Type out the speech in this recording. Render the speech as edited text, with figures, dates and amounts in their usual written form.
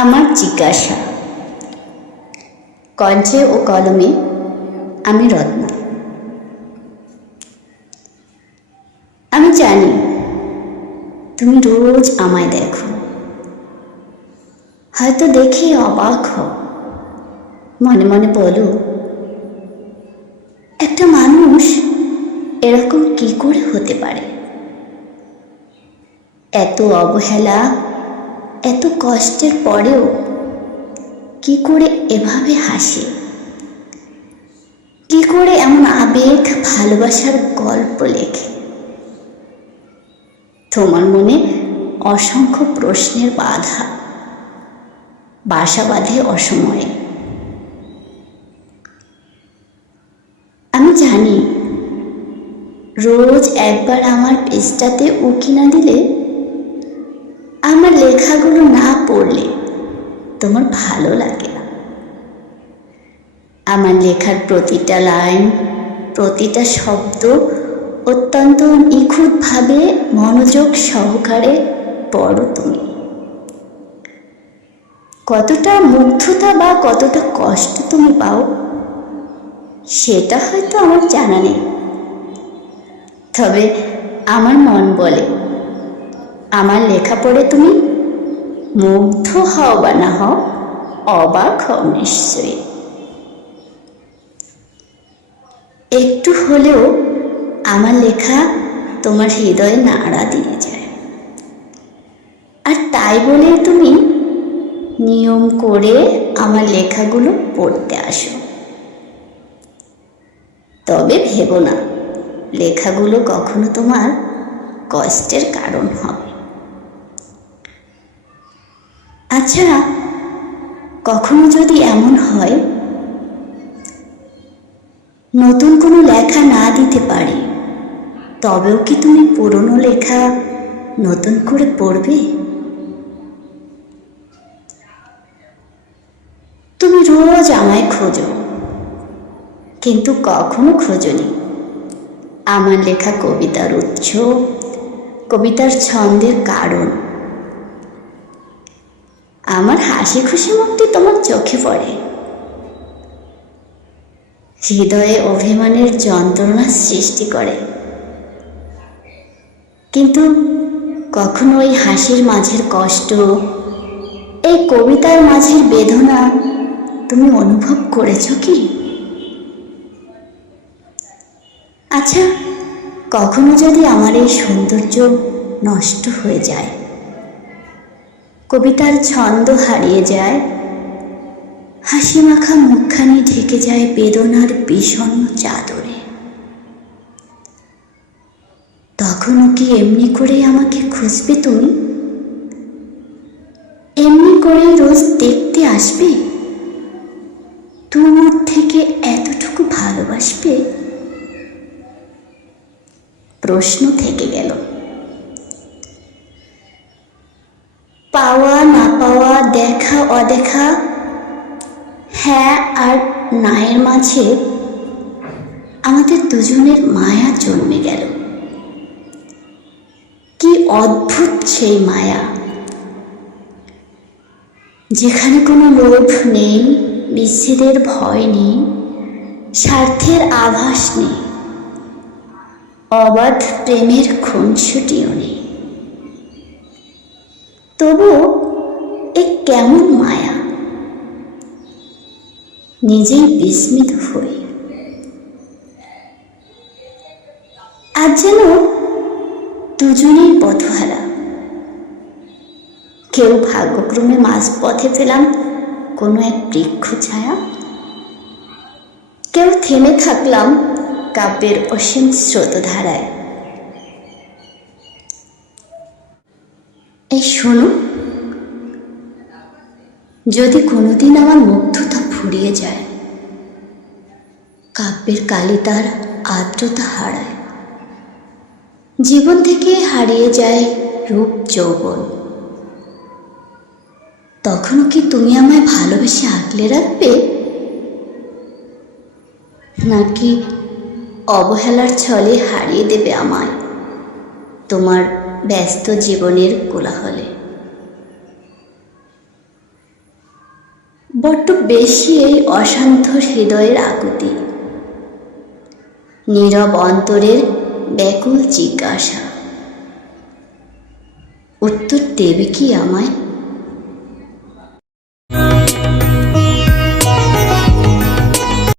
আমার জিজ্ঞাসা। কণ্ঠে ও কলমে আমি রত্না। আমি জানি তুমি রোজ আমায় দেখো, হয়তো দেখে অবাক হও, মনে মনে বলো একটা মানুষ এরকম কি করে হতে পারে, এত অবহেলা এত কষ্টের পরেও কি করে এভাবে হাসে, কি করে এমন আবেগ ভালোবাসার গল্প লেখে। তোমার মনে অসংখ্য প্রশ্নের বাসা বাঁধে অসময়ে। আমি জানি রোজ একবার আমার পেজটাতে উকি না দিলে, আমার লেখাগুলো না পড়লে তোমার ভালো লাগে না। আমার লেখার প্রতিটা লাইন, প্রতিটা শব্দ অত্যন্ত নিখুঁতভাবে মনোযোগ সহকারে পড়ো তুমি। কতটা মুগ্ধতা বা কতটা কষ্ট তুমি পাও সেটা হয়তো আমার জানা নেই, তবে আমার মন বলে আমার লেখা পড়ে তুমি মুগ্ধ হও বা না হও, অবাক হও নিশ্চয়ই। একটু হলেও আমার লেখা তোমার হৃদয়ে নাড়া দিয়ে যায়, আর তাই বলে তুমি নিয়ম করে আমার লেখাগুলো পড়তে আসো। তবে ভেবো না লেখাগুলো কখনো তোমার কষ্টের কারণ হবে। আচ্ছা, কখনো যদি এমন হয় নতুন কোনো লেখা না দিতে পারি, তবেও কি তুমি পুরনো লেখা নতুন করে পড়বে? তুমি রোজ আমায় খোঁজো, কিন্তু কখনো খোঁজনি আমার লেখা কবিতার উৎস, কবিতার ছন্দের কারণ। আমার হাসি খুশি মুখটি তোমার চোখে পড়ে, হৃদয়ে অভিমানের যন্ত্রণা সৃষ্টি করে, কিন্তু কখনো ওই হাসির মাঝের কষ্ট, এই কবিতার মাঝের বেদনা তুমি অনুভব করেছো কি? আচ্ছা, কখনো যদি আমার এই সৌন্দর্য নষ্ট হয়ে যায়, কবিতার ছন্দ হারিয়ে যায়, হাসি মাখা মুখখানি ঢেকে যায় বেদনার বিষণ্ণ চাদরে, তখনও কি এমনি করে আমাকে খুঁজবে তুমি? এমনি করে রোজ দেখতে আসবে, দূর থেকে এতটুকু ভালোবাসবে? প্রশ্ন থেকে গেল। পাওয়া না পাওয়া, দেখা অদেখা, হ্যাঁ আর নায়ের মাঝে আমাদের দুজনের মায়া জন্মে গেল। কি অদ্ভুত সেই মায়া, যেখানে কোনো লোভ নেই, বিচ্ছেদের ভয় নেই, স্বার্থের আভাস নেই, অবাধ প্রেমের খুনসুটিও নেই। তবু এ কেমন মায়া, নিজেই বিস্মিত হই। আজ যেন দুজনেই পথহারা, কেউ ভাগ্যক্রমে মাঝ পথে পেলাম কোনো এক বৃক্ষ ছায়া, কেউ থেমে থাকলাম কাব্যের অসীম স্রোতধারায়। এই শোনো, যদি কোনোদিন আমার মুগ্ধতা ফুরিয়ে যায়, কাব্যের কালিতার আর্দ্রতা হারায়, জীবন থেকে হারিয়ে যায় রূপ যৌবন, তখনও কি তুমি আমায় ভালোবেসে আগলে রাখবে, নাকি অবহেলার ছলে হারিয়ে দেবে আমায় তোমার ব্যস্ত জীবনের কোলাহলে? বড্ড বেশি এই অশান্ত হৃদয়ের আকুতি, নীরব অন্তরের ব্যাকুল জিজ্ঞাসা, উত্তর দেবে কি আমায়?